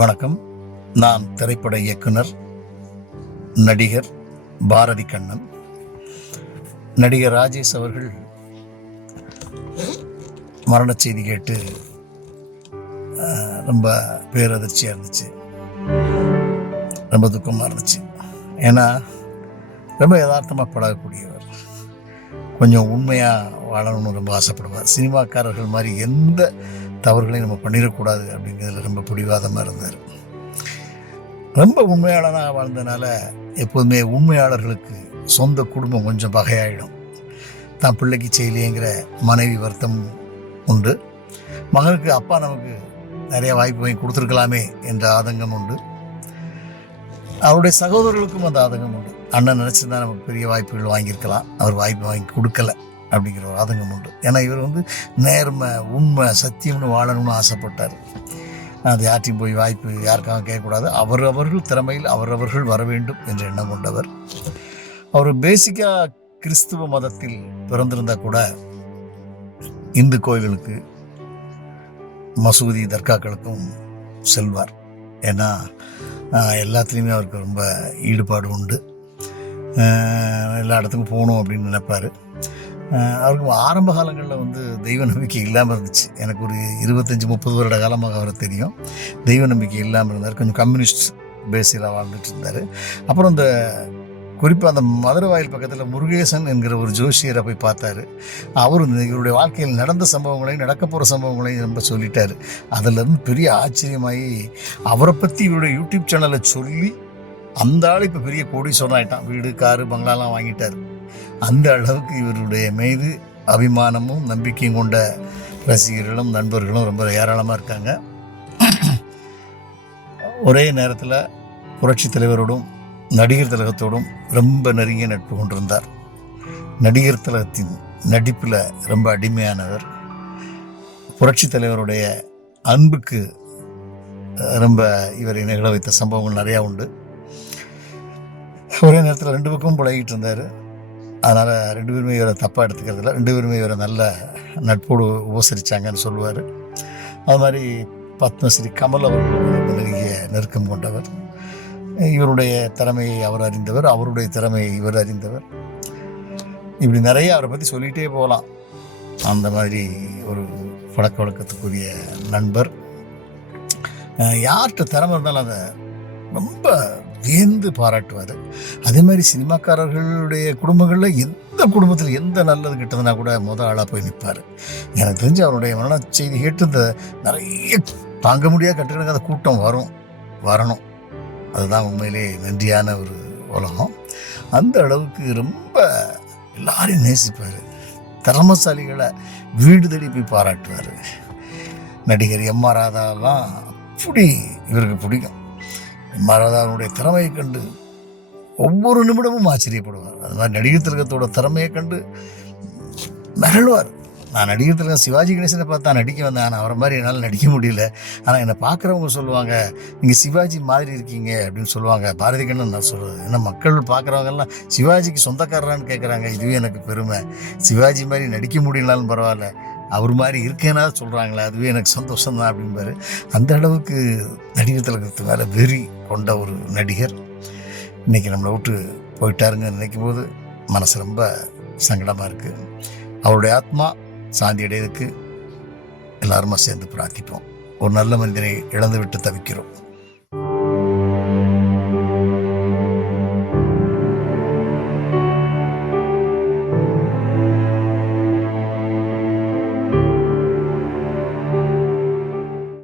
வணக்கம். நான் திரைப்பட இயக்குனர், நடிகர் பாரதி கண்ணன். நடிகர் ராஜேஷ் அவர்கள் மரண செய்தி கேட்டு ரொம்ப பேரதிர்ச்சியாக இருந்துச்சு, ரொம்ப துக்கமாக இருந்துச்சு. ஏன்னா ரொம்ப யதார்த்தமாக பழகக்கூடியவர், கொஞ்சம் உண்மையாக வாழணும்னு ரொம்ப ஆசைப்படுவார். சினிமாக்காரர்கள் மாதிரி எந்த தவறுகளையும் நம்ம பண்ணிடக்கூடாது அப்படிங்கிறதுல ரொம்ப பிடிவாதமாக இருந்தார். ரொம்ப உண்மையாளனாக வாழ்ந்தனால எப்போதுமே உண்மையாளர்களுக்கு சொந்த குடும்பம் கொஞ்சம் பகையாயிடும். தான் பிள்ளைக்கு செய்யலையேங்கிற மனைவி வருத்தம் உண்டு. மகனுக்கு அப்பா நமக்கு நிறைய வாய்ப்பு வாங்கி கொடுத்துருக்கலாமே என்ற ஆதங்கம் உண்டு. அவருடைய சகோதரர்களுக்கும் அந்த ஆதங்கம் உண்டு. அண்ணன் நினச்சிருந்தா நமக்கு பெரிய வாய்ப்புகள் வாங்கியிருக்கலாம், அவர் வாய்ப்பு வாங்கி கொடுக்கல அப்படிங்கிற ஒரு ஆதங்கம் உண்டு. ஏன்னா இவர் நேர்மை, உண்மை, சத்தியம்னு வாழணும்னு ஆசைப்பட்டார். அது யார்ட்டையும் போய் வாய்ப்பு யாருக்காக கேட்கக்கூடாது, அவர்கள் திறமையில் அவரவர்கள் வர வேண்டும் என்ற எண்ணம் கொண்டவர். அவர் பேசிக்காக கிறிஸ்துவ மதத்தில் பிறந்திருந்தா கூட இந்து கோயில்களுக்கு, மசூதி, தர்காக்களுக்கும் செல்வார். ஏன்னா எல்லாத்துலேயுமே அவருக்கு ரொம்ப ஈடுபாடு உண்டு. எல்லா இடத்துக்கும் போகணும் அப்படின்னு நினைப்பார். அவருக்கு ஆரம்ப காலங்களில் தெய்வ நம்பிக்கை இல்லாமல் இருந்துச்சு. எனக்கு ஒரு 25-30 வருட காலமாக அவரை தெரியும். தெய்வ நம்பிக்கை இல்லாமல் இருந்தார். கொஞ்சம் கம்யூனிஸ்ட் பேஸில் வாழ்ந்துட்டு இருந்தார். அப்புறம் குறிப்பாக அந்த மதுரை வாயில் பக்கத்தில் முருகேசன் என்கிற ஒரு ஜோசியரை போய் பார்த்தாரு. அவர் இவருடைய வாழ்க்கையில் நடந்த சம்பவங்களையும் நடக்க போகிற சம்பவங்களையும் ரொம்ப சொல்லிட்டார். அதிலேருந்து பெரிய ஆச்சரியமாகி அவரை பற்றி இவருடைய யூடியூப் சேனலை சொல்லி அந்த ஆள் இப்போ பெரிய கோடீஸ்வரன் ஆகிட்டான். வீடு, காரு, பங்களாலாம் வாங்கிட்டார். அந்த அளவுக்கு இவருடைய மீது அபிமானமும் நம்பிக்கையும் கொண்ட ரசிகர்களும் நண்பர்களும் ரொம்ப ஏராளமாக இருக்காங்க. ஒரே நேரத்தில் புரட்சி தலைவரோடும் நடிகர் திலகத்தோடும் ரொம்ப நெருங்கிய நட்பு கொண்டிருந்தார். நடிகர் திலகத்தின் நடிப்பில் ரொம்ப அடிமையானவர். புரட்சி தலைவருடைய அன்புக்கு ரொம்ப இவரை நிகழ வைத்த சம்பவங்கள் நிறையா உண்டு. ஒரே நேரத்தில் 2 பக்கமும் பழகிட்டு இருந்தார். அதனால் 2 பேருமே இவரை தப்பாக எடுத்துக்கிறதில்ல. 2 பேருமே இவரை நல்ல நட்போடு உபசரித்தாங்கன்னு சொல்லுவார். அது மாதிரி பத்மஸ்ரீ கமல் அவர்களுக்கு நெருங்கிய நெருக்கம் கொண்டவர். இவருடைய திறமையை அவர் அறிந்தவர், அவருடைய திறமையை இவர் அறிந்தவர். இப்படி நிறைய அவரை பற்றி சொல்லிகிட்டே போகலாம். அந்த மாதிரி ஒரு பழக்க வழக்கத்துக்குரிய நண்பர். யார்கிட்ட திறமை இருந்தாலும் அதை ரொம்ப வியந்து பாராட்டுவார். அதே மாதிரி சினிமாக்காரர்களுடைய குடும்பங்களில் எந்த குடும்பத்தில் எந்த நல்லது கிட்டதுன்னா கூட ஆளாக போய் நிற்பார். எனக்கு தெரிஞ்சு அவருடைய மரண செய்தி கேட்டு நிறைய தாங்க முடியாத கட்டுக்கிற கூட்டம் வரணும். அதுதான் உண்மையிலே நன்றியான ஒரு உலகம். அந்த அளவுக்கு ரொம்ப எல்லாரையும் நேசிப்பார். திறமசாலிகளை வீடு தேடி போய் பாராட்டுவார். நடிகர் எம்.ஆர். ராதாவெல்லாம் அப்படி இவருக்கு பிடிக்கும். எம்.ஆர். ராதாவுடைய திறமையை கண்டு ஒவ்வொரு நிமிடமும் ஆச்சரியப்படுவார். அது மாதிரி நடிகர் திலகத்தோட திறமையை கண்டு மிரளுவார். நான் நடிகர் திலகம் சிவாஜி கணேசனை பார்த்து நான் நடிக்க வந்தேன், ஆனால் அவரை மாதிரி என்னால் நடிக்க முடியல. ஆனால் என்னை பார்க்குறவங்க சொல்லுவாங்க, நீங்கள் சிவாஜி மாதிரி இருக்கீங்க அப்படின்னு சொல்லுவாங்க. பாரதி கண்ணன் நான் சொல்கிறது, ஏன்னா மக்கள் பார்க்குறவங்கெல்லாம் சிவாஜிக்கு சொந்தக்காரரான்னு கேட்குறாங்க. இதுவே எனக்கு பெருமை. சிவாஜி மாதிரி நடிக்க முடியலனாலும் பரவாயில்ல, அவர் மாதிரி இருக்கேன்னா சொல்கிறாங்களே, அதுவே எனக்கு சந்தோஷம்தான் அப்படின்பாரு. அந்த அளவுக்கு நடிகர் திலகத்து மேலே வெறி கொண்ட ஒரு நடிகர் இன்றைக்கி நம்மளை விட்டு போயிட்டாருங்க நினைக்கும் போது மனசு ரொம்ப சங்கடமாக இருக்குது. அவருடைய ஆத்மா சாந்தி அடையதுக்கு எல்லாருமா சேர்ந்து பிரார்த்திப்போம். ஒரு நல்ல மனிதனை இழந்து விட்டு தவிக்கிறோம்.